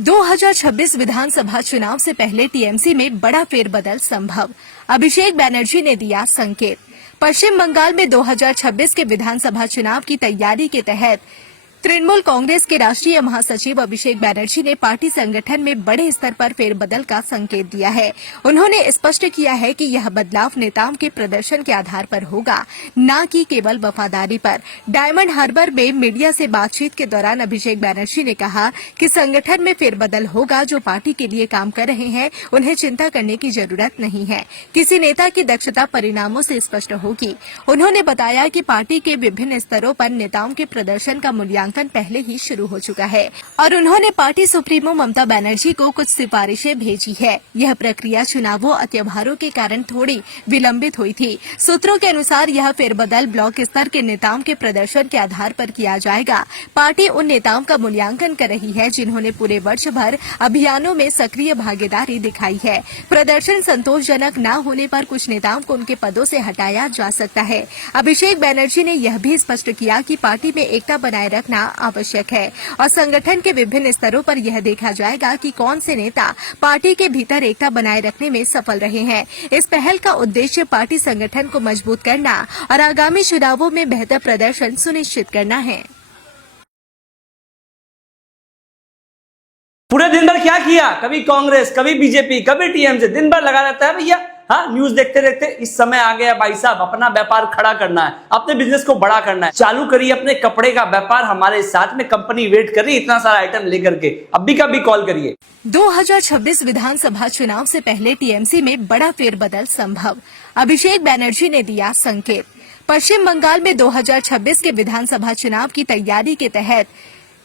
2026 विधानसभा चुनाव से पहले टीएमसी में बड़ा फेरबदल संभव, अभिषेक बैनर्जी ने दिया संकेत। पश्चिम बंगाल में 2026 के विधानसभा चुनाव की तैयारी के तहत तृणमूल कांग्रेस के राष्ट्रीय महासचिव अभिषेक बैनर्जी ने पार्टी संगठन में बड़े स्तर पर फेरबदल का संकेत दिया है। उन्होंने स्पष्ट किया है कि यह बदलाव नेताओं के प्रदर्शन के आधार पर होगा, न कि केवल वफादारी पर। डायमंड हार्बर में मीडिया से बातचीत के दौरान अभिषेक बैनर्जी ने कहा कि संगठन में फेरबदल होगा। जो पार्टी के लिए काम कर रहे हैं उन्हें चिंता करने की जरूरत नहीं है। किसी नेता की दक्षता परिणामों से स्पष्ट होगी। उन्होंने बताया कि पार्टी के विभिन्न स्तरों पर नेताओं के प्रदर्शन का मूल्यांकन पहले ही शुरू हो चुका है और उन्होंने पार्टी सुप्रीमो ममता बनर्जी को कुछ सिफारिशें भेजी है। यह प्रक्रिया चुनावों और त्योहारों के कारण थोड़ी विलंबित हुई थी। सूत्रों के अनुसार यह फेरबदल ब्लॉक स्तर के नेताओं के प्रदर्शन के आधार पर किया जाएगा। पार्टी उन नेताओं का मूल्यांकन कर रही है जिन्होंने पूरे वर्ष भर अभियानों में सक्रिय भागीदारी दिखाई है। प्रदर्शन संतोषजनक न होने पर कुछ नेताओं को उनके पदों से हटाया जा सकता है। अभिषेक बैनर्जी ने यह भी स्पष्ट किया कि पार्टी में एकता बनाए रखना आवश्यक है और संगठन के विभिन्न स्तरों पर यह देखा जाएगा कि कौन से नेता पार्टी के भीतर एकता बनाए रखने में सफल रहे हैं। इस पहल का उद्देश्य पार्टी संगठन को मजबूत करना और आगामी चुनावों में बेहतर प्रदर्शन सुनिश्चित करना है। पूरे दिन भर क्या किया, कभी कांग्रेस, कभी बीजेपी, कभी टीएमसी, दिन भर लगा रहता है भैया। हाँ, न्यूज देखते देखते इस समय आ गया भाई साहब, अपना व्यापार खड़ा करना है, अपने बिजनेस को बड़ा करना है। चालू करिए अपने कपड़े का व्यापार हमारे साथ में, कंपनी वेट कर रही है इतना सारा आइटम लेकर के। अभी का भी कॉल करिए। 2026 विधानसभा चुनाव से पहले टीएमसी में बड़ा फेरबदल संभव, अभिषेक बैनर्जी ने दिया संकेत। पश्चिम बंगाल में 2026 के विधानसभा चुनाव की तैयारी के तहत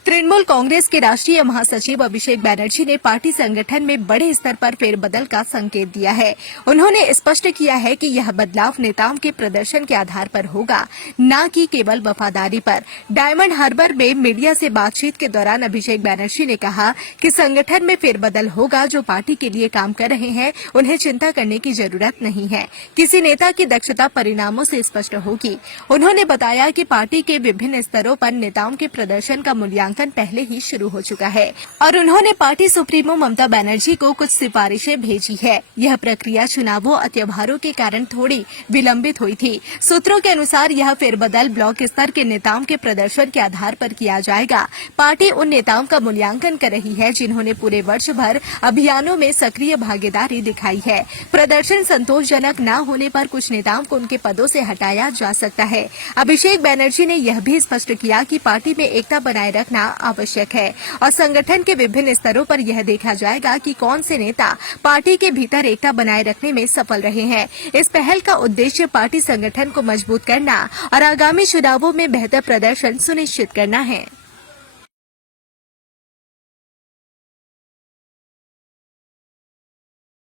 तृणमूल कांग्रेस के राष्ट्रीय महासचिव अभिषेक बैनर्जी ने पार्टी संगठन में बड़े स्तर पर फेरबदल का संकेत दिया है। उन्होंने स्पष्ट किया है कि यह बदलाव नेताओं के प्रदर्शन के आधार पर होगा, न कि केवल वफादारी पर। डायमंड हार्बर में मीडिया से बातचीत के दौरान अभिषेक बैनर्जी ने कहा कि संगठन में फेरबदल होगा। जो पार्टी के लिए काम कर रहे हैं उन्हें चिंता करने की जरूरत नहीं है। किसी नेता की दक्षता परिणामों से स्पष्ट होगी। उन्होंने बताया कि पार्टी के विभिन्न स्तरों पर नेताओं के प्रदर्शन का मूल्यांकन पहले ही शुरू हो चुका है और उन्होंने पार्टी सुप्रीमो ममता बनर्जी को कुछ सिफारिशें भेजी है। यह प्रक्रिया चुनावों और त्योहारों के कारण थोड़ी विलंबित हुई थी। सूत्रों के अनुसार यह फेरबदल ब्लॉक स्तर के नेताओं के प्रदर्शन के आधार पर किया जाएगा। पार्टी उन नेताओं का मूल्यांकन कर रही है जिन्होंने पूरे वर्ष भर अभियानों में सक्रिय भागीदारी दिखाई है। प्रदर्शन संतोषजनक न होने पर कुछ नेताओं को उनके पदों से हटाया जा सकता है। अभिषेक बैनर्जी ने यह भी स्पष्ट किया कि पार्टी में एकता बनाए रखना आवश्यक है और संगठन के विभिन्न स्तरों पर यह देखा जाएगा कि कौन से नेता पार्टी के भीतर एकता बनाए रखने में सफल रहे हैं। इस पहल का उद्देश्य पार्टी संगठन को मजबूत करना और आगामी चुनावों में बेहतर प्रदर्शन सुनिश्चित करना है।